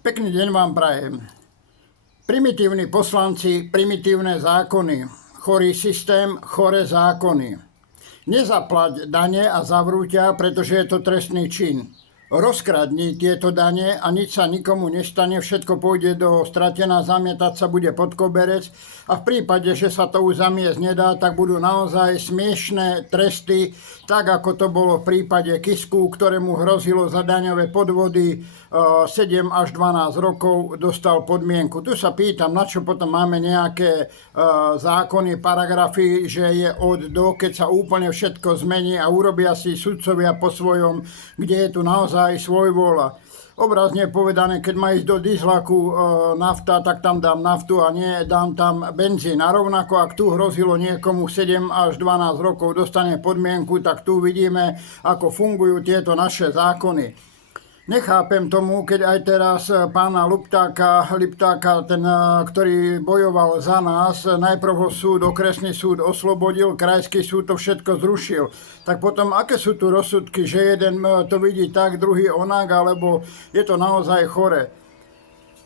Pekný deň vám prajem. Primitívni poslanci, primitívne zákony, chorý systém, choré zákony. Nezaplať dane a zavrú ťa, pretože je to trestný čin. Rozkradni tieto dane a nič sa nikomu nestane, všetko pôjde do stratená, zamietať sa bude pod koberec a v prípade, že sa to už zamiesť nedá, tak budú naozaj smiešné tresty, tak ako to bolo v prípade Kisku, ktorému hrozilo za daňové podvody 7 až 12 rokov, dostal podmienku. Tu sa pýtam, na čo potom máme nejaké zákony, paragrafy, že je od do, keď sa úplne všetko zmení a urobia si sudcovia po svojom, kde je tu naozaj svojvôľa. Obrazne povedané, keď má ísť do dieslaku nafta, tak tam dám naftu a nie dám tam benzín. A rovnako, ak tu hrozilo niekomu 7 až 12 rokov dostane podmienku, tak tu vidíme, ako fungujú tieto naše zákony. Nechápem tomu, keď aj teraz pána Liptáka, ten, ktorý bojoval za nás, najprv ho súd, okresný súd oslobodil, krajský súd to všetko zrušil. Tak potom, aké sú tu rozsudky, že jeden to vidí tak, druhý onak, alebo je to naozaj chore?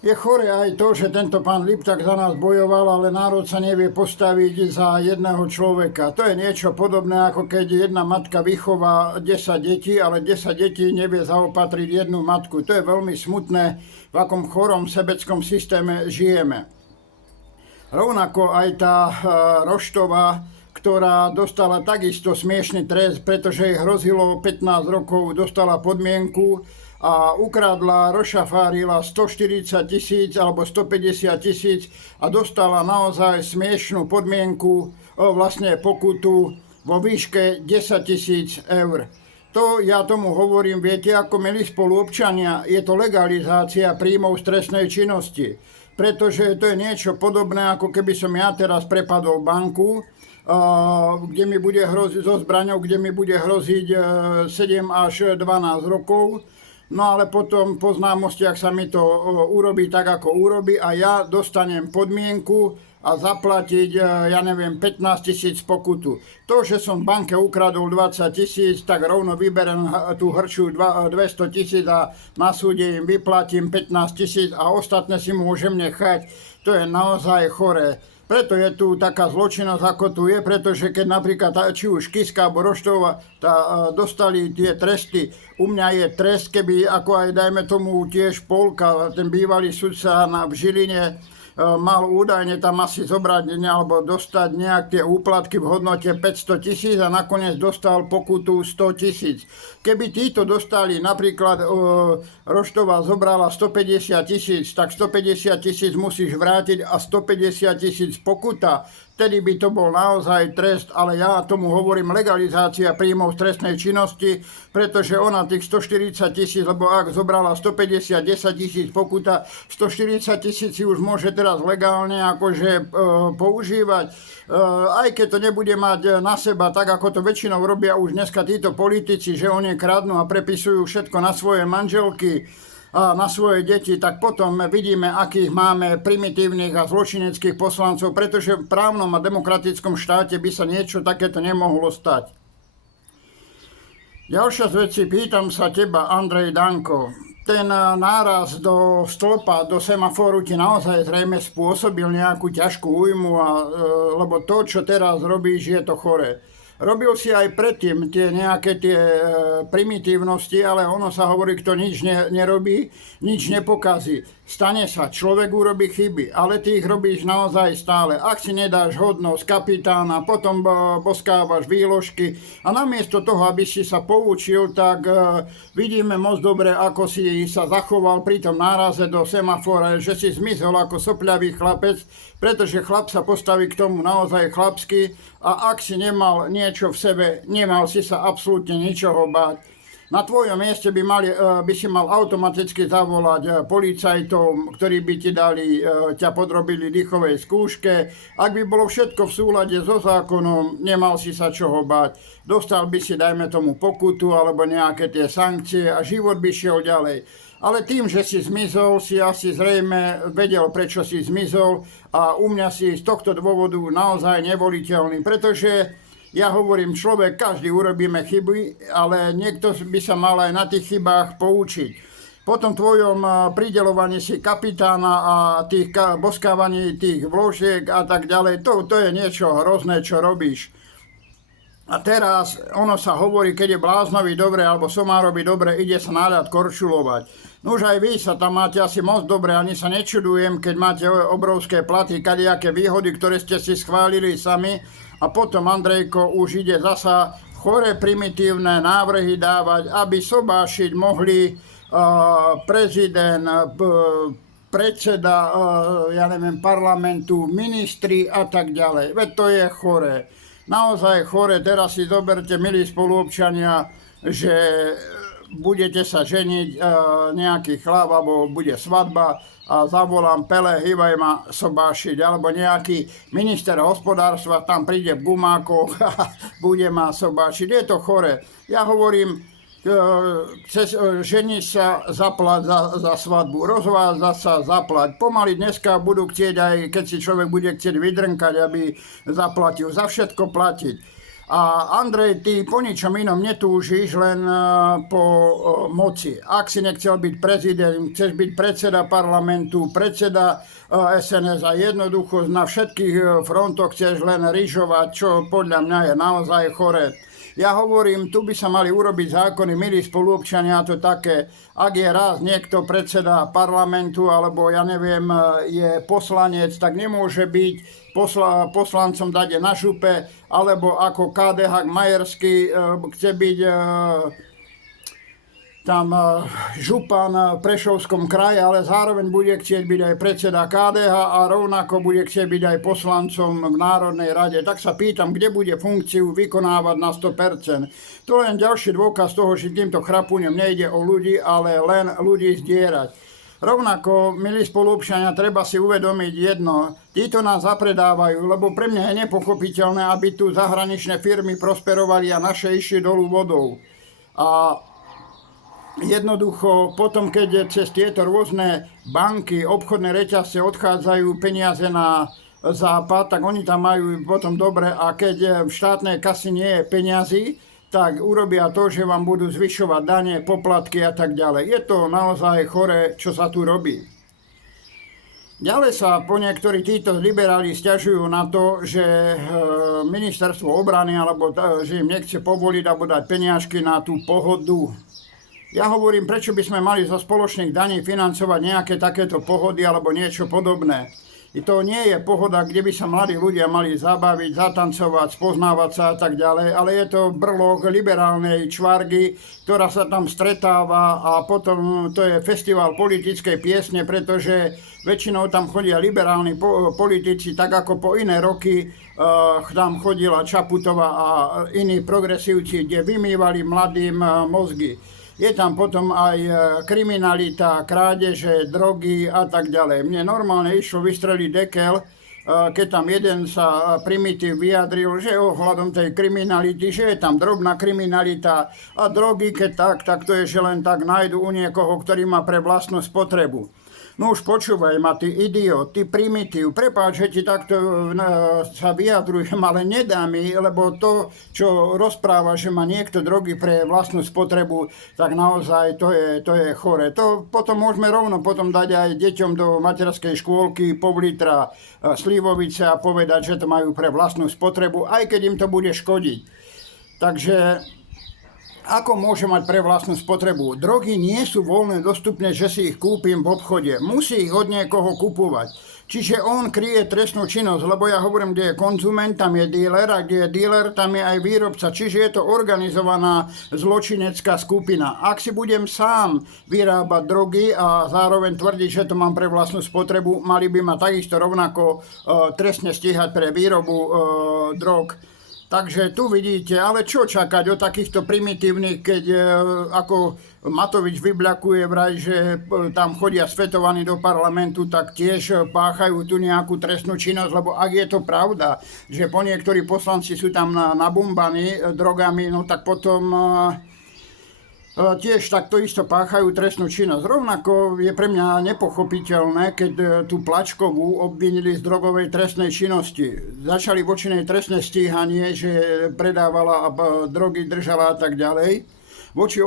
Je chore aj to, že tento pán Lipták za nás bojoval, ale národ sa nevie postaviť za jedného človeka. To je niečo podobné, ako keď jedna matka vychová 10 detí, ale 10 detí nevie zaopatriť jednu matku. To je veľmi smutné, v akom chorom sebeckom systéme žijeme. Rovnako aj tá Roštová, ktorá dostala takisto smiešný trest, pretože jej hrozilo 15 rokov, dostala podmienku a ukradla, rozšafárila 140 000 alebo 150 000 a dostala naozaj smiešnú podmienku, vlastne pokutu vo výške 10 000 eur. To ja tomu hovorím, viete, ako milí spoluobčania, je to legalizácia príjmov z trestnej činnosti. Pretože to je niečo podobné, ako keby som ja teraz prepadol banku, kde mi bude hroziť so zbraňou, kde mi bude hroziť 7 až 12 rokov. No ale potom po známostiach sa mi to urobí tak, ako urobí a ja dostanem podmienku a zaplatiť, ja neviem, 15 000 pokutu. To, že som v banke ukradol 20 000, tak rovno vyberem tú hrču 200 000 a na súde im vyplatím 15 000 a ostatné si môžem nechať. To je naozaj choré. Preto je tu taká zločinnosť, ako tu je, pretože keď napríklad či už Kiska alebo Roštová dostali tie tresty, u mňa je trest, keby ako aj dajme tomu tiež Polka, ten bývalý sudca v Žiline, mal údajne tam asi zobrať alebo dostať nejaké úplatky v hodnote 500 000 a nakoniec dostal pokutu 100 000. Keby títo dostali, napríklad Roštová zobrala 150 000, tak 150 000 musíš vrátiť a 150 000 pokuta. Vtedy by to bol naozaj trest, ale ja tomu hovorím legalizácia príjmov z trestnej činnosti, pretože ona tých 140 000, lebo ak zobrala 150, 10 000 pokuta, 140 000 si už môže teraz legálne akože používať. Aj keď to nebude mať na seba, tak ako to väčšinou robia už dneska títo politici, že oni kradnú a prepisujú všetko na svoje manželky a na svoje deti, tak potom vidíme, akých máme primitívnych a zločineckých poslancov, pretože v právnom a demokratickom štáte by sa niečo takéto nemohlo stať. Ďalšia z vecí, pýtam sa teba, Andrej Danko, ten náraz do stĺpa, do semaforu ti naozaj zrejme spôsobil nejakú ťažkú újmu, lebo to, čo teraz robíš, je to choré. Robil si aj predtým nejaké tie primitívnosti, ale ono sa hovorí, kto nič nerobí, nič nepokazí. Stane sa, človek urobí chyby, ale ty ich robíš naozaj stále. Ak si nedáš hodnosť kapitána, potom boskávaš výložky a namiesto toho, aby si sa poučil, tak vidíme moc dobre, ako si sa zachoval pri tom náraze do semafora, že si zmizol ako sopľavý chlapec, pretože chlap sa postaví k tomu naozaj chlapsky a ak si nemal niečo v sebe, nemal si sa absolútne ničoho báť. Na tvojom mieste by si mal automaticky zavolať policajtov, ktorí by ti ťa podrobili dýchovej skúške. Ak by bolo všetko v súlade so zákonom, nemal si sa čoho báť. Dostal by si, dajme tomu, pokutu alebo nejaké tie sankcie a život by šiel ďalej. Ale tým, že si zmizol, si asi zrejme vedel, prečo si zmizol a u mňa si z tohto dôvodu naozaj nevoliteľný, pretože ja hovorím, človek, každý urobíme chyby, ale niekto by sa mal aj na tých chybách poučiť. potom tvojom prideľovaní si kapitána a tých boskávaní tých vložiek a tak ďalej, to je niečo hrozné, čo robíš. A teraz ono sa hovorí, keď je bláznovi dobre alebo somárovi dobre, ide sa náľad korčulovať. No už aj vy sa tam máte asi moc dobre, ani sa nečudujem, keď máte obrovské platy, kadejaké výhody, ktoré ste si schválili sami. A potom Andrejko už ide zasa chore primitívne návrhy dávať, aby sobášiť mohli prezident, predseda, parlamentu, ministri a tak ďalej. Veď to je chore. Naozaj chore. Teraz si zoberte, milí spoluobčania, že budete sa ženiť nejaký chlap, alebo bude svadba a zavolám Pele, hýbaj ma sobášiť, alebo nejaký minister hospodárstva tam príde v gumákoch a bude ma sobášiť. Je to chore. Ja hovorím, ženiť sa, zaplať za svadbu, rozvázať sa, zaplať. Pomaly dneska budú chcieť, aj keď si človek bude chcieť vydrnkať, aby zaplatil, za všetko platiť. A Andrej, ty po ničom inom netúžiš, len po moci. Ak si nechcel byť prezident, chceš byť predseda parlamentu, predseda SNS a jednoducho na všetkých frontoch chceš len ryžovať, čo podľa mňa je naozaj chore. Ja hovorím, tu by sa mali urobiť zákony, milí spoluobčania, to také, ak je raz niekto predseda parlamentu, alebo ja neviem, je poslanec, tak nemôže byť poslancom dať na župe, alebo ako KDH Majerský chce byť tam župan v Prešovskom kraji, ale zároveň bude chcieť byť aj predseda KDH a rovnako bude chcieť byť aj poslancom v Národnej rade. Tak sa pýtam, kde bude funkciu vykonávať na 100%. To len ďalší dôkaz toho, že týmto chrapúňom nejde o ľudí, ale len ľudí zdierať. Rovnako, milí spoluobčania, treba si uvedomiť jedno. Títo nás zapredávajú, lebo pre mňa je nepochopiteľné, aby tu zahraničné firmy prosperovali a naše išli dolu vodou. A jednoducho, potom keď cez tieto rôzne banky, obchodné reťazce odchádzajú peniaze na západ, tak oni tam majú potom dobre a keď v štátnej kasi nie je peniazy, tak urobia to, že vám budú zvyšovať dane, poplatky a tak ďalej. Je to naozaj chore, čo sa tu robí. Ďalej sa po niektorí títo liberáli sťažujú na to, že ministerstvo obrany alebo že im nechce povoliť alebo dať peniažky na tú pohodu. Ja hovorím, prečo by sme mali zo spoločných daní financovať nejaké takéto pohody alebo niečo podobné. I to nie je pohoda, kde by sa mladí ľudia mali zabaviť, zatancovať, spoznávať sa a tak ďalej, ale je to brlok liberálnej čvargy, ktorá sa tam stretáva a potom to je festival politickej piesne, pretože väčšinou tam chodia liberálni politici, tak ako po iné roky tam chodila Čaputová a iní progresívci, kde vymývali mladým mozgy. Je tam potom aj kriminalita, krádeže, drogy a tak ďalej. Mne normálne išlo vystreliť dekel, keď tam jeden sa primitív vyjadril, že ohľadom tej kriminality, že je tam drobná kriminalita a drogy, keď tak to je, že len tak nájdu u niekoho, ktorý má pre vlastnú spotrebu. No už počúvaj ma, ty idiot, ty primitív, prepáč, že ti takto sa vyjadrujem, ale nedá mi, lebo to, čo rozpráva, že má niekto drogy pre vlastnú spotrebu, tak naozaj to je chore. To potom môžeme rovno potom dať aj deťom do materskej škôlky pol litra slivovice a povedať, že to majú pre vlastnú spotrebu, aj keď im to bude škodiť. Takže ako môže mať pre vlastnú spotrebu? Drogy nie sú voľne dostupné, že si ich kúpim v obchode. Musí ich od niekoho kupovať. Čiže on kryje trestnú činnosť, lebo ja hovorím, kde je konzument, tam je dealer a kde je dealer, tam je aj výrobca. Čiže je to organizovaná zločinecká skupina. Ak si budem sám vyrábať drogy a zároveň tvrdiť, že to mám pre vlastnú spotrebu, mali by ma takisto rovnako trestne stíhať pre výrobu drog. Takže tu vidíte, ale čo čakať od takýchto primitívnych, keď ako Matovič vybľakuje vraj, že tam chodia svetovaní do parlamentu, tak tiež páchajú tu nejakú trestnú činnosť, lebo ak je to pravda, že po niektorí poslanci sú tam nabumbaní drogami, no tak potom tiež takto isto páchajú trestnú činnosť. Rovnako je pre mňa nepochopiteľné, keď tú Plačkovú obvinili z drogovej trestnej činnosti. Začali voči nej trestné stíhanie, že predávala drogy, držala a tak ďalej. voči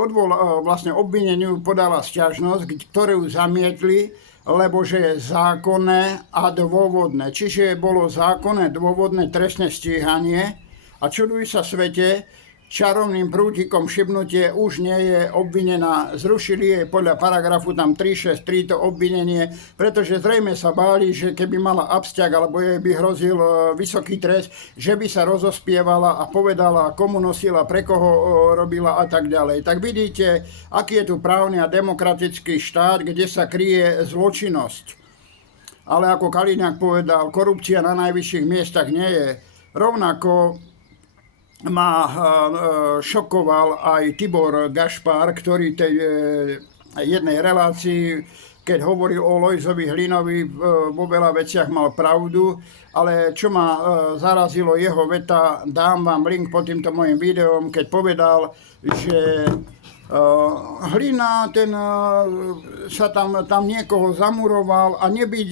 vlastne obvineniu podala sťažnosť, ktorú zamietli, lebo že je zákonné a dôvodné. Čiže bolo zákonné, dôvodné trestné stíhanie a čuduj sa svete, čarovným prútikom šibnutie už nie je obvinená. Zrušili jej podľa paragrafu tam 363 to obvinenie, pretože zrejme sa báli, že keby mala absťak alebo jej by hrozil vysoký trest, že by sa rozospievala a povedala, komu nosila, pre koho robila a tak ďalej. Tak vidíte, aký je tu právny a demokratický štát, kde sa kryje zločinnosť. Ale ako Kaliňák povedal, korupcia na najvyšších miestach nie je. Rovnako ma šokoval aj Tibor Gašpar, ktorý tej jednej relácii, keď hovoril o Lojzovi Hlinovi, vo veľa veciach mal pravdu, ale čo ma zarazilo jeho veta, dám vám link pod týmto mojim videom, keď povedal, že Hlina, ten sa tam niekoho zamuroval a nebyť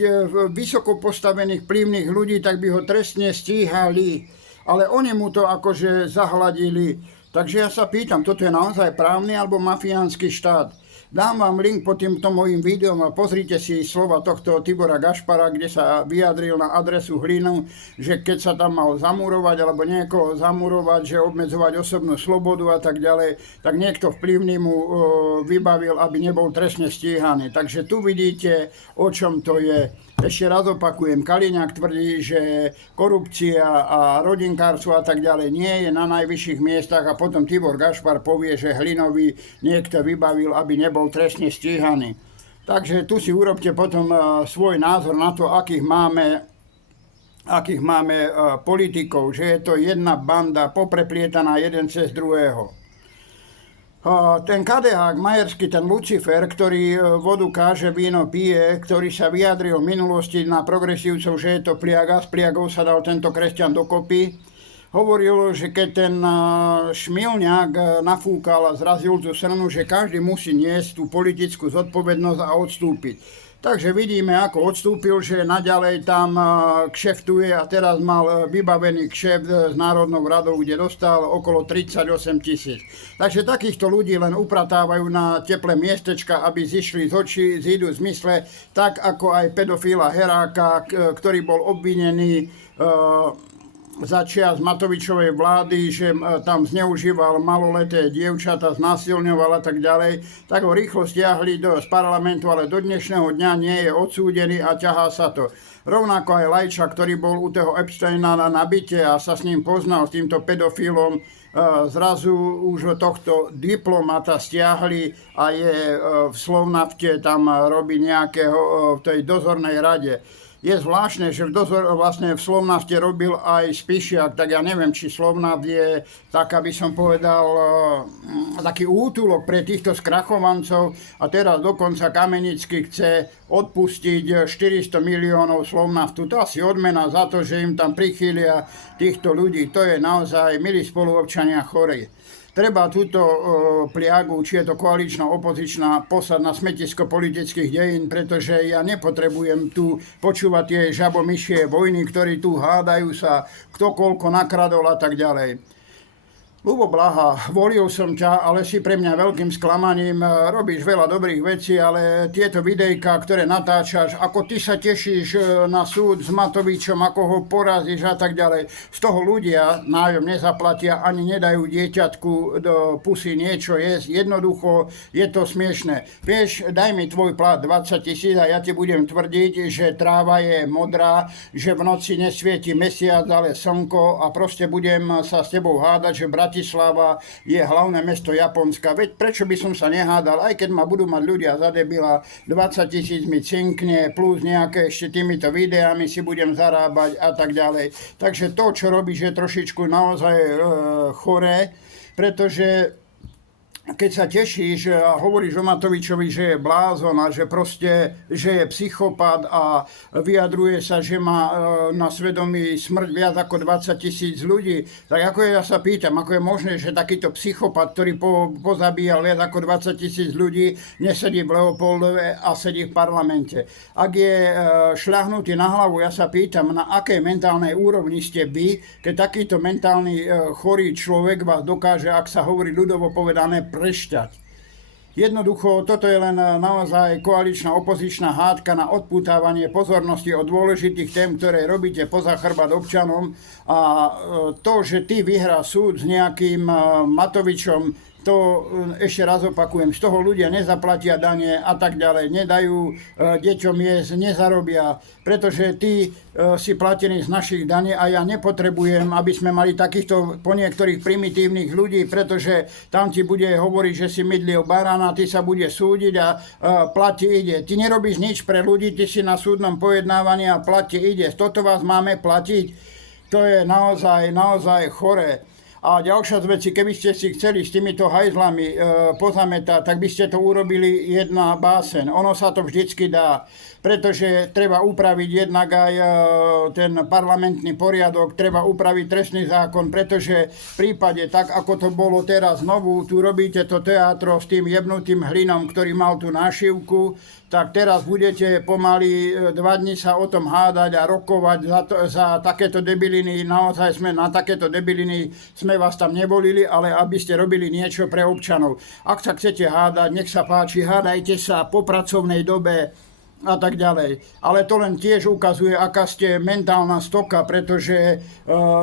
vysoko postavených vplyvných ľudí, tak by ho trestne stíhali. Ale oni mu to akože zahladili. Takže ja sa pýtam, toto je naozaj právny alebo mafiánsky štát? Dám vám link pod týmto mojím videom a pozrite si slova tohto Tibora Gašpara, kde sa vyjadril na adresu Hlinu, že keď sa tam mal zamurovať alebo niekoho zamurovať, že obmedzovať osobnú slobodu a tak ďalej, tak niekto vplyvný mu vybavil, aby nebol trestne stíhaný. Takže tu vidíte, o čom to je. Ešte raz opakujem, Kaliňák tvrdí, že korupcia a rodinkárstvo a tak ďalej nie je na najvyšších miestach a potom Tibor Gašpar povie, že Hlinovi niekto vybavil, aby nebol trestne stíhaný. Takže tu si urobte potom svoj názor na to, akých máme politikov, že je to jedna banda popreplietaná jeden cez druhého. Ten kadehák majerský, ten Lucifer, ktorý vodu káže, víno pije, ktorý sa vyjadril v minulosti na progresívcov, že je to pliaga, s pliagou sa dal tento kresťan dokopy, hovoril, že keď ten Šmilňák nafúkal a zrazil tú stranu, že každý musí niesť tú politickú zodpovednosť a odstúpiť. Takže vidíme, ako odstúpil, že naďalej tam kšeftuje a teraz mal vybavený kšeft s Národnou radou, kde dostal okolo 38 000. Takže takýchto ľudí len upratávajú na teplé miestečka, aby zišli z očí, zídu z mysle, tak ako aj pedofila Heráka, ktorý bol obvinený za čias Matovičovej vlády, že tam zneužíval maloleté dievčatá, znásilňoval a tak ďalej, tak ho rýchlo stiahli z parlamentu, ale do dnešného dňa nie je odsúdený a ťahá sa to. Rovnako aj Lajča, ktorý bol u toho Epsteina na byte a sa s ním poznal, s týmto pedofilom, zrazu už tohto diplomata stiahli a je v Slovnafte, tam robí nejakého v tej dozornej rade. Je zvláštne, že vlastne v Slovnafte robil aj Spišiak, tak ja neviem, či Slovnaft je tak, aby som povedal, taký útulok pre týchto skrachovancov a teraz dokonca Kamenický chce odpustiť 400 miliónov Slovnaftu. To asi odmena za to, že im tam prichýlia týchto ľudí. To je naozaj, milí spoluobčania, chorí. Treba túto pliagu, či je to koaličná, opozičná, poslať na smetisko politických dejín, pretože ja nepotrebujem tu počúvať tie žabomyšie vojny, ktorí tu hádajú sa, kto koľko nakradol a tak ďalej. Ľubo Blaha, volil som ťa, ale si pre mňa veľkým sklamaním, robíš veľa dobrých vecí, ale tieto videjka, ktoré natáčaš, ako ty sa tešíš na súd s Matovičom, ako ho porazíš a tak ďalej, z toho ľudia nájom nezaplatia, ani nedajú dieťatku do pusy niečo jesť, jednoducho je to smiešné. Vieš, daj mi tvoj plat 20 000 a ja ti budem tvrdiť, že tráva je modrá, že v noci nesvieti mesiac, ale slnko a proste budem sa s tebou hádať, že Bratislava je hlavné mesto Japonska. Veď prečo by som sa nehádal, aj keď ma budú mať ľudia za debila, 20 000 mi cinkne, plus nejaké ešte týmito videami si budem zarábať a tak ďalej. Takže to, čo robíš, je trošičku naozaj choré, pretože keď sa tešíš a hovoríš o Matovičovi, že je blázon a že proste, že je psychopat a vyjadruje sa, že má na svedomí smrť viac ako 20 000 ľudí, tak ako ja sa pýtam, ako je možné, že takýto psychopat, ktorý pozabíjal viac ako 20 000 ľudí, nesedí v Leopoldove a sedí v parlamente. Ak je šľahnutý na hlavu, ja sa pýtam, na akej mentálnej úrovni ste vy, keď takýto mentálny chorý človek vás dokáže, ak sa hovorí ľudovo povedané, prešťať. Jednoducho, toto je len naozaj koaličná opozičná hádka na odpútávanie pozornosti od dôležitých tém, ktoré robíte poza chrbát občanom. A to, že ty vyhrá súd s nejakým Matovičom, to ešte raz opakujem, z toho ľudia nezaplatia dane a tak ďalej, nedajú deťom jesť, nezarobia, pretože ty si platený z našich daní a ja nepotrebujem, aby sme mali takýchto po niektorých primitívnych ľudí, pretože tam ti bude hovoriť, že si mydlil barána, ty sa bude súdiť a plati ide. Ty nerobíš nič pre ľudí, ty si na súdnom pojednávaní a plati ide. Toto vás máme platiť, to je naozaj choré. A ďalšia z vecí, keby ste si chceli s týmito hajzlami pozametať, tak by ste to urobili jedna báseň. Ono sa to vždycky dá, pretože treba upraviť jednak aj ten parlamentný poriadok, treba upraviť trestný zákon, pretože v prípade, tak ako to bolo teraz znovu, tu robíte to teátro s tým jebnutým Hlinom, ktorý mal tú nášivku, tak teraz budete pomaly 2 dni sa o tom hádať a rokovať za takéto debiliny. Naozaj sme na takéto debiliny, sme vás tam nevolili, ale aby ste robili niečo pre občanov. Ak sa chcete hádať, nech sa páči, hádajte sa po pracovnej dobe a tak ďalej. Ale to len tiež ukazuje, aká ste mentálna stoka, pretože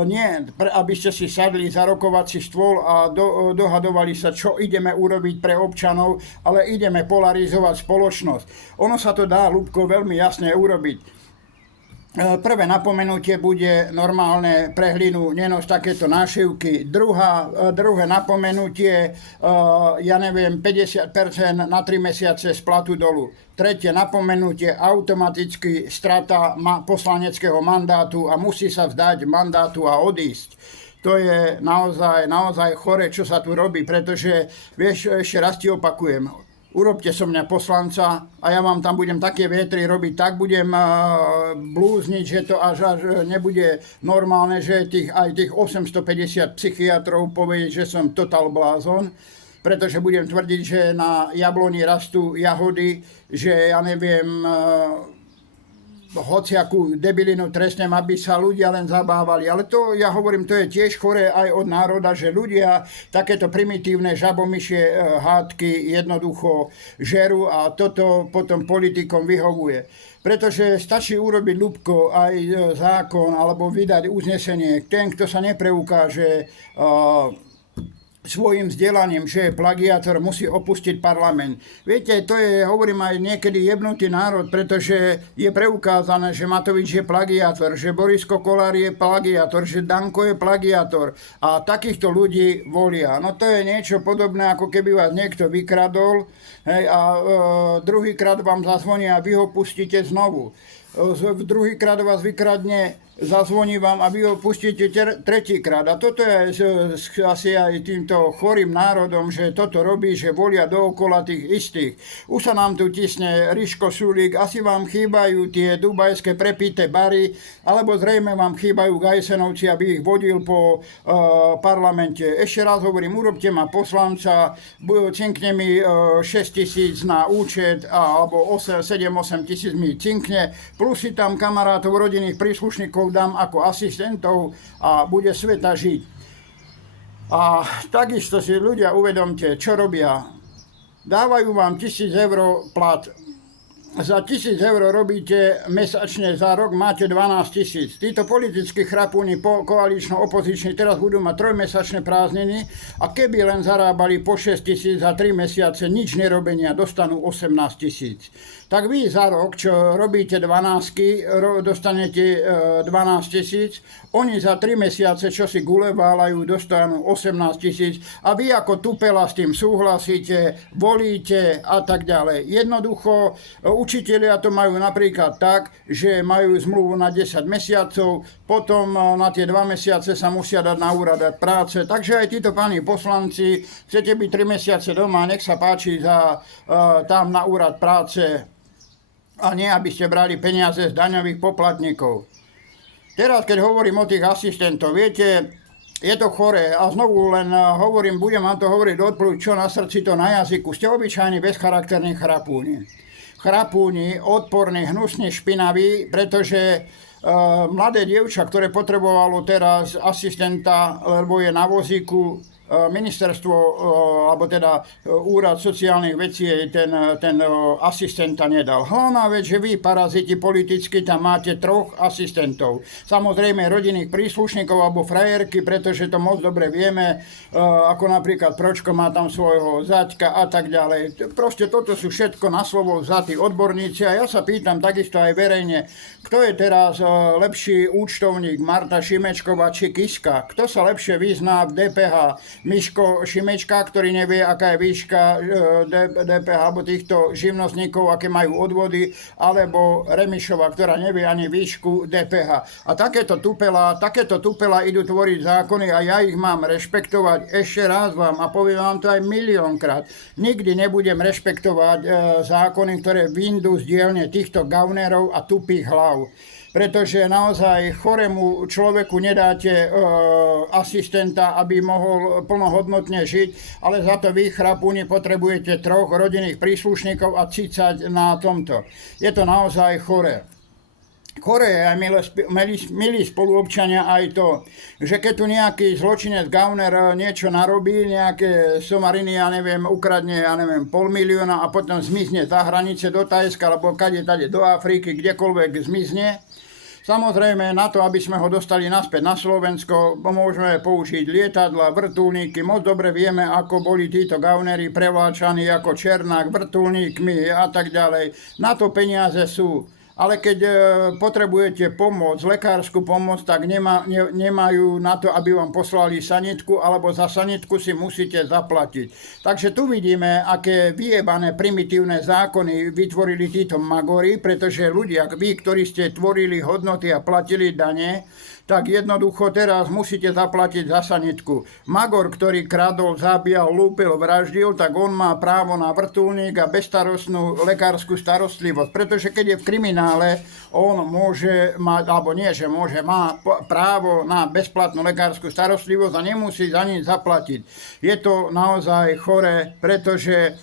nie, aby ste si sadli za rokovací stôl a dohadovali sa, čo ideme urobiť pre občanov, ale ideme polarizovať spoločnosť. Ono sa to dá, Ľubko, veľmi jasne urobiť. Prvé napomenutie bude normálne pre Hlinu nenos takéto nášivky. Druhé napomenutie, 50% na 3 mesiace z platu dolu. Tretie napomenutie, automaticky strata poslaneckého mandátu a musí sa vzdať mandátu a odísť. To je naozaj chore, čo sa tu robí, pretože, vieš, ešte raz ti opakujem, urobte so mňa poslanca a ja vám tam budem také vietry robiť, tak budem blúzniť, že to až nebude normálne, že aj tých 850 psychiatrov povie, že som total blázon, pretože budem tvrdiť, že na jabloni rastú jahody, že ja neviem, hociakú debilinu trestnem, aby sa ľudia len zabávali. Ale to, ja hovorím, to je tiež choré aj od národa, že ľudia takéto primitívne žabomyšie hádky jednoducho žerú a toto potom politikom vyhovuje. Pretože stačí urobiť, Ľubko, aj zákon alebo vydať uznesenie. Ten, kto sa nepreukáže svojim vzdelaním, že je plagiátor, musí opustiť parlament. Viete, to je, hovorím, aj niekedy jebnutý národ, pretože je preukázané, že Matovič je plagiátor, že Borisko Kollár je plagiátor, že Danko je plagiátor a takýchto ľudí volia. No to je niečo podobné, ako keby vás niekto vykradol, hej, a druhýkrát vám zazvoní a vy ho pustíte znovu. Druhýkrát vás vykradne, zazvoní vám a vy ho pustíte tretíkrát. A toto je asi aj týmto chorým národom, že toto robí, že volia dookola tých istých. Už sa nám tu tisne Riško Sulík, asi vám chýbajú tie dubajské prepité bary, alebo zrejme vám chýbajú Gajsenovci, aby ich vodil po parlamente. Ešte raz hovorím, urobte ma poslanca, cinkne mi 6 000 na účet, alebo 7-8 tisíc mi cinkne, plus si tam kamarátov, rodinných príslušníkov dám ako asistentov a bude sveta žiť. A takisto si ľudia uvedomte, čo robia. Dávajú vám 1 000 eur plat. Za 1 000 eur robíte mesačne, za rok máte 12 000. Títo politickí chrapúni koalično-opoziční teraz budú mať 3-mesačné prázdniny a keby len zarábali po 6 000 za 3 mesiace nič nerobenia, dostanú 18 000. Tak vy za rok, čo robíte 12, dostanete 12 000, oni za 3 mesiace, čo si guleváľajú, dostanú 18 000 a vy ako tupela s tým súhlasíte, volíte a tak ďalej. Jednoducho, učitelia to majú napríklad tak, že majú zmluvu na 10 mesiacov, potom na tie 2 mesiace sa musia dať na úrad práce. Takže aj títo páni poslanci, chcete byť 3 mesiace doma, nech sa páči tam na úrad práce. A nie, aby ste brali peniaze z daňových poplatníkov. Teraz, keď hovorím o tých asistentov, viete, je to choré a znovu len hovorím, budem vám to hovoriť odplúť, čo na srdci, to na jazyku. Ste obyčajní bezcharakterní chrapúni. Chrapúni, odporní, hnusní, špinaví, pretože mladé dievča, ktoré potrebovalo teraz asistenta, lebo je na vozíku, ministerstvo, alebo teda úrad sociálnych vecí ten asistenta nedal. Hlavná vec, že vy, paraziti politicky, tam máte 3 asistentov. Samozrejme rodinných príslušníkov alebo frajerky, pretože to moc dobre vieme, ako napríklad Pročko má tam svojho zaťka a tak ďalej. Proste toto sú všetko na slovo vzatí odborníci a ja sa pýtam takisto aj verejne, kto je teraz lepší účtovník, Marta Šimečková či Kiska? Kto sa lepšie vyzná v DPH? Miško Šimečka, ktorý nevie, aká je výška DPH alebo týchto živnostníkov, aké majú odvody, alebo Remišová, ktorá nevie ani výšku DPH. A takéto tupela idú tvoriť zákony a ja ich mám rešpektovať. Ešte raz vám a poviem vám to aj miliónkrát. Nikdy nebudem rešpektovať zákony, ktoré vyjdú z dielne týchto gaunerov a tupých hlav. Pretože naozaj chorému človeku nedáte asistenta, aby mohol plnohodnotne žiť, ale za to vy, chrapúni, potrebujete 3 rodinných príslušníkov a cicať na tomto. Je to naozaj choré. Choré je aj, milí spoluobčania, aj to, že keď tu nejaký zločinec gauner niečo narobí, nejaké somariny, ja neviem, ukradne, ja neviem, 500 000 a potom zmizne za hranice do Thajska, alebo kade do Afriky, kdekoľvek zmizne. Samozrejme, na to, aby sme ho dostali naspäť na Slovensko, môžeme použiť lietadla, vrtuľníky. Moc dobre vieme, ako boli títo gaunery prevláčaní ako Černák, vrtuľníkmi a tak ďalej. Na to peniaze sú. Ale keď potrebujete pomoc, lekárskú pomoc, tak nemajú na to, aby vám poslali sanitku, alebo za sanitku si musíte zaplatiť. Takže tu vidíme, aké vyjebané primitívne zákony vytvorili títo magori, pretože ľudia, vy, ktorí ste tvorili hodnoty a platili dane, tak jednoducho teraz musíte zaplatiť za sanitku. Magor, ktorý kradol, zabíjal, lúpil, vraždil, tak on má právo na vrtuľník a bezstarostnú lekárskú starostlivosť. Pretože keď je v kriminále, on môže mať, alebo nie, že môže, má právo na bezplatnú lekárskú starostlivosť a nemusí za nič zaplatiť. Je to naozaj choré, pretože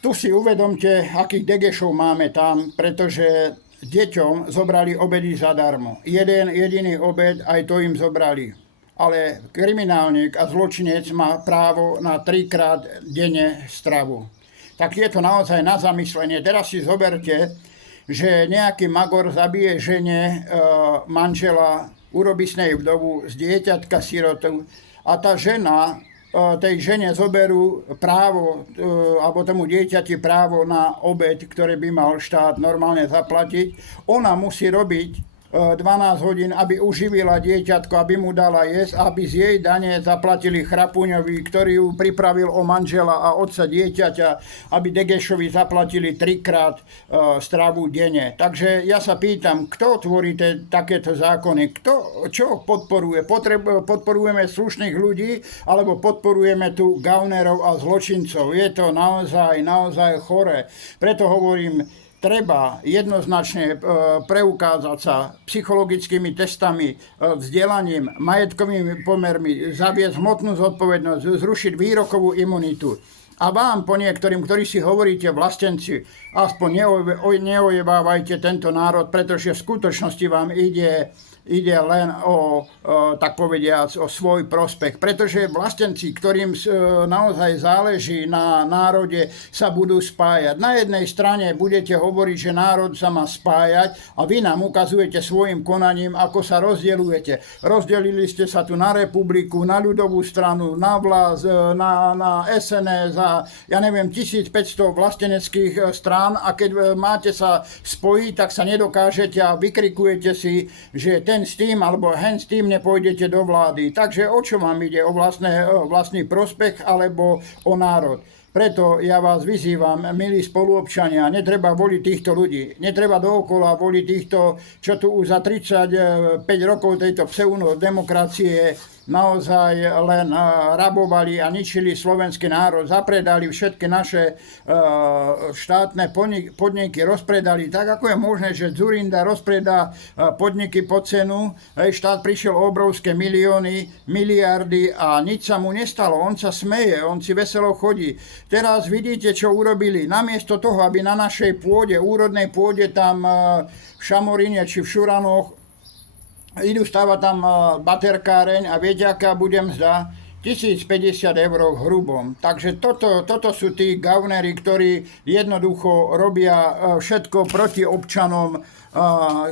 tu si uvedomte, akých degešov máme tam, pretože deťom zobrali obedy zadarmo. Jeden jediný obed, aj to im zobrali. Ale kriminálnik a zločinec má právo na 3-krát denne stravu. Tak je to naozaj na zamyslenie. Teraz si zoberte, že nejaký magor zabije žene manžela, urobí z nej vdovu, z dieťatka sirotu a tá žena tej žene zoberú právo, alebo tomu dieťati právo na obed, ktoré by mal štát normálne zaplatiť. Ona musí robiť 12 hodín, aby uživila dieťatko, aby mu dala jesť, aby z jej dane zaplatili chrapúňovi, ktorý ju pripravil o manžela a otca dieťaťa, aby Degešovi zaplatili 3-krát stravu denne. Takže ja sa pýtam, kto tvorí takéto zákony? Čo podporuje? Podporujeme slušných ľudí, alebo podporujeme tu gaunerov a zločincov? Je to naozaj choré. Preto hovorím, treba jednoznačne preukázať sa psychologickými testami, vzdelaním, majetkovými pomermi, zaviesť hmotnú zodpovednosť, zrušiť výrokovú imunitu. A vám, po niektorým, ktorí si hovoríte vlastenci, aspoň neojebávajte tento národ, pretože v skutočnosti vám ide len o, tak povediac, o svoj prospech. Pretože vlastenci, ktorým naozaj záleží na národe, sa budú spájať. Na jednej strane budete hovoriť, že národ sa má spájať a vy nám ukazujete svojim konaním, ako sa rozdeľujete. Rozdelili ste sa tu na republiku, na ľudovú stranu, na Vlas, na SNS a ja neviem, 1500 vlasteneckých strán a keď máte sa spojiť, tak sa nedokážete a vykrikujete si, že ten s tým alebo hen s tým nepôjdete do vlády. Takže o čo vám ide? O vlastný prospech alebo o národ? Preto ja vás vyzývam, milí spoluobčania, netreba voliť týchto ľudí. Netreba dookola voliť týchto, čo tu už za 35 rokov tejto pseudodemokracie naozaj len rabovali a ničili slovenský národ, zapredali všetky naše štátne podniky, rozpredali. Tak ako je možné, že Dzurinda rozpredá podniky po cenu, štát prišiel o obrovské milióny, miliardy a nič sa mu nestalo. On sa smeje, on si veselo chodí. Teraz vidíte, čo urobili. Namiesto toho, aby na našej pôde, úrodnej pôde tam v Šamoríne či v Šuranoch idú stavať tam baterkáreň a viete, aká bude mzda? 1050 eur v hrubom. Takže toto sú tí gaunery, ktorí jednoducho robia všetko proti občanom,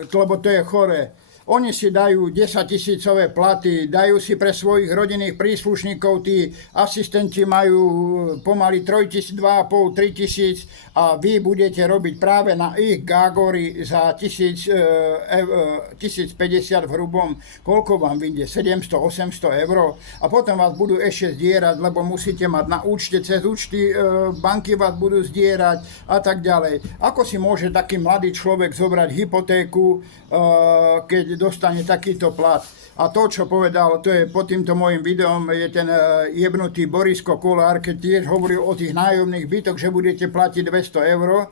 lebo to je chore. Oni si dajú 10 000-ové platy, dajú si pre svojich rodinných príslušníkov, tí asistenti majú pomaly 3 000, 2,5, 3 000 a vy budete robiť práve na ich gágory za 1050 v hrubom. Koľko vám vyjde? 700-800 eur? A potom vás budú ešte zdierať, lebo musíte mať na účte, cez účty banky vás budú zdierať a tak ďalej. Ako si môže taký mladý človek zobrať hypotéku, keď dostane takýto plat? A to, čo povedal, to je pod týmto môjim videom, je ten jebnutý Borisko Kolár, keď tiež hovoril o tých nájomných bytoch, že budete platiť 200 eur.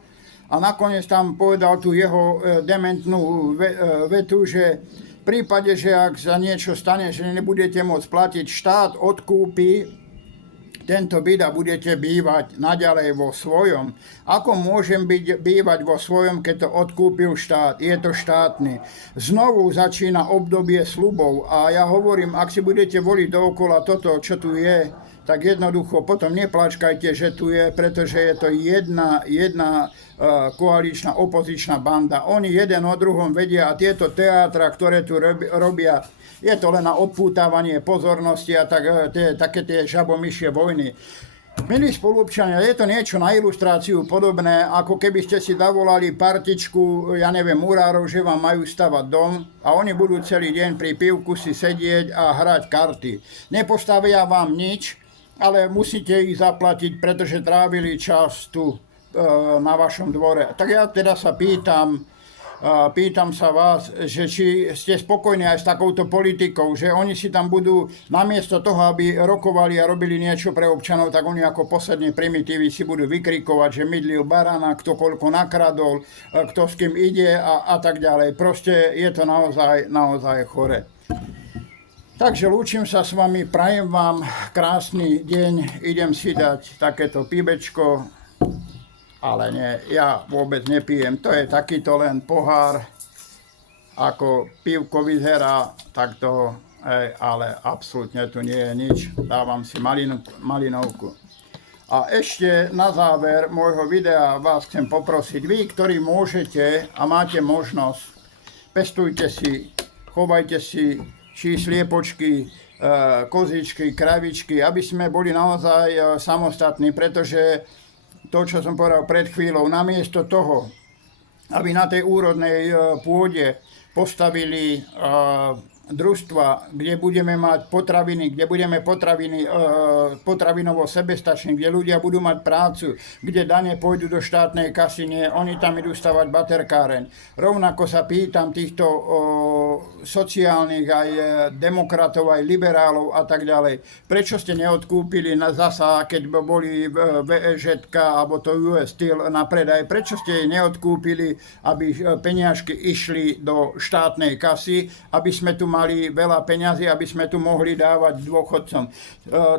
A nakoniec tam povedal tú jeho dementnú vetu, že v prípade, že ak sa niečo stane, že nebudete môcť platiť, štát odkúpi tento byt a budete bývať naďalej vo svojom. Ako môžem bývať vo svojom, keď to odkúpil štát? Je to štátny. Znovu začína obdobie sľubov a ja hovorím, ak si budete voliť dookola toto, čo tu je, tak jednoducho potom neplačkajte, že tu je, pretože je to jedna koaličná opozičná banda. Oni jeden o druhom vedia a tieto teátra, ktoré tu robia, je to len na odpútávanie pozornosti a také tie žabomyšie vojny. Milí spoluobčania, je to niečo na ilustráciu podobné, ako keby ste si zavolali partičku, ja neviem, murárov, že vám majú stavať dom a oni budú celý deň pri pivku si sedieť a hrať karty. Nepostavia vám nič, ale musíte ich zaplatiť, pretože trávili čas tu na vašom dvore. Tak ja teda sa pýtam sa vás, že či ste spokojní aj s takouto politikou, že oni si tam budú, namiesto toho, aby rokovali a robili niečo pre občanov, tak oni ako poslední primitívi si budú vykrikovať, že mydlil barána, kto koľko nakradol, kto s kým ide a tak ďalej. Proste je to naozaj chore. Takže lúčim sa s vami, prajem vám krásny deň, idem si dať takéto píbečko, ale nie, ja vôbec nepijem, to je takýto len pohár, ako pivko vyzerá, tak to, ale absolútne tu nie je nič, dávam si malinovku. A ešte na záver môjho videa vás chcem poprosiť, vy, ktorí môžete a máte možnosť, pestujte si, chovajte si či sliepočky, kozičky, kravičky, aby sme boli naozaj samostatní, pretože to, čo som povedal pred chvíľou, namiesto toho, aby na tej úrodnej pôde postavili družstva, kde budeme mať potraviny, kde budeme potravinovo sebestační, kde ľudia budú mať prácu, kde dane pôjdu do štátnej kasy, nie, oni tam idú stavať baterkáreň. Rovnako sa pýtam týchto sociálnych aj demokratov, aj liberálov a tak ďalej. Prečo ste neodkúpili zasa, keď boli VŽK alebo to US Steel na predaj, prečo ste neodkúpili, aby peniažky išli do štátnej kasy, aby sme tu mali veľa peňazí, aby sme tu mohli dávať dôchodcom.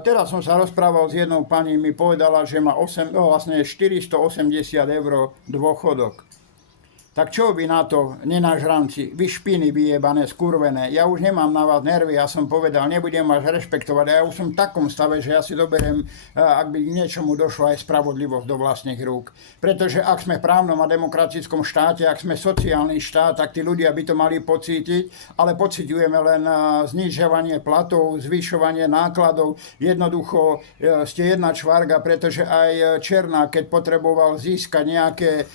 Teraz som sa rozprával s jednou pani, mi povedala, že má 480 eur dôchodok. Tak čo vy na to, nenažranci, vy špiny vyjebané, skurvené, ja už nemám na vás nervy, ja som povedal, nebudem vás rešpektovať, ja už som v takom stave, že ja si doberiem, ak by k niečomu došlo, aj spravodlivosť do vlastných rúk. Pretože ak sme v právnom a demokratickom štáte, ak sme sociálny štát, tak tí ľudia by to mali pocítiť, ale pociťujeme len znižovanie platov, zvyšovanie nákladov, jednoducho ste jedna čvarga, pretože aj Černák, keď potreboval získať nejaké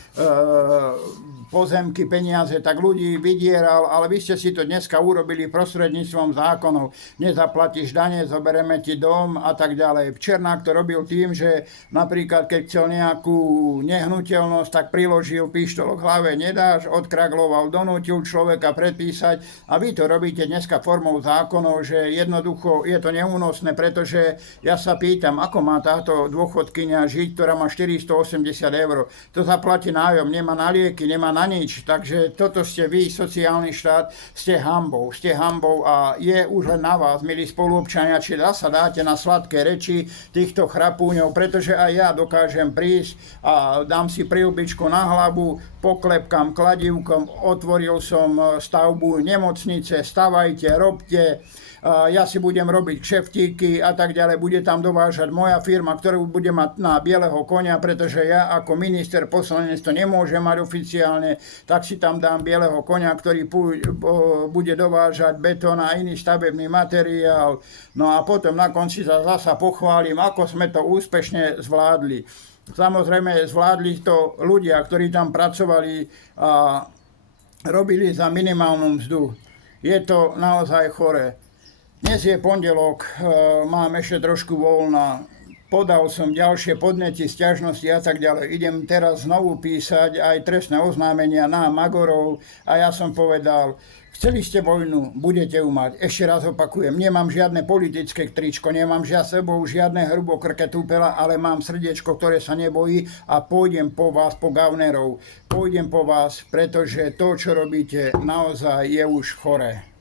pozemky, peniaze, tak ľudí vydieral, ale vy ste si to dneska urobili prostredníctvom zákonov. Nezaplatíš dane, zobereme ti dom a tak ďalej. Černák to robil tým, že napríklad keď chcel nejakú nehnuteľnosť, tak priložil pištol k hlave, nedáš, odkragloval, donútil človeka predpísať a vy to robíte dneska formou zákonov, že jednoducho je to neúnosné, pretože ja sa pýtam, ako má táto dôchodkyňa žiť, ktorá má 480 eur. To zaplatí nájom, nemá na lieky, nemá na nič, takže toto ste vy, sociálny štát, ste hanbou a je už len na vás, milí spoluobčania, či sa dáte na sladké reči týchto chrapúňov, pretože aj ja dokážem prísť a dám si prilbičku na hlavu, poklepkám kladívkom, otvoril som stavbu nemocnice, stavajte, robte, ja si budem robiť kšeftíky a tak ďalej, bude tam dovážať moja firma, ktorú bude mať na bieleho konia, pretože ja ako minister poslanec to nemôžem mať oficiálne, tak si tam dám bieleho konia, ktorý bude dovážať betón a iný stavebný materiál. No a potom na konci sa zasa pochválim, ako sme to úspešne zvládli. Samozrejme, zvládli to ľudia, ktorí tam pracovali a robili za minimálnu mzdu. Je to naozaj chore. Dnes je pondelok, mám ešte trošku voľna, podal som ďalšie podnety, sťažnosti a tak ďalej. Idem teraz znovu písať aj trestné oznámenia na Magorov a ja som povedal, chceli ste vojnu, budete ju mať. Ešte raz opakujem, nemám žiadne politické tričko, nemám sebou žiadne hrubokrké tupela, ale mám srdiečko, ktoré sa nebojí a pôjdem po vás, po gavnerov. Pôjdem po vás, pretože to, čo robíte, naozaj je už chore.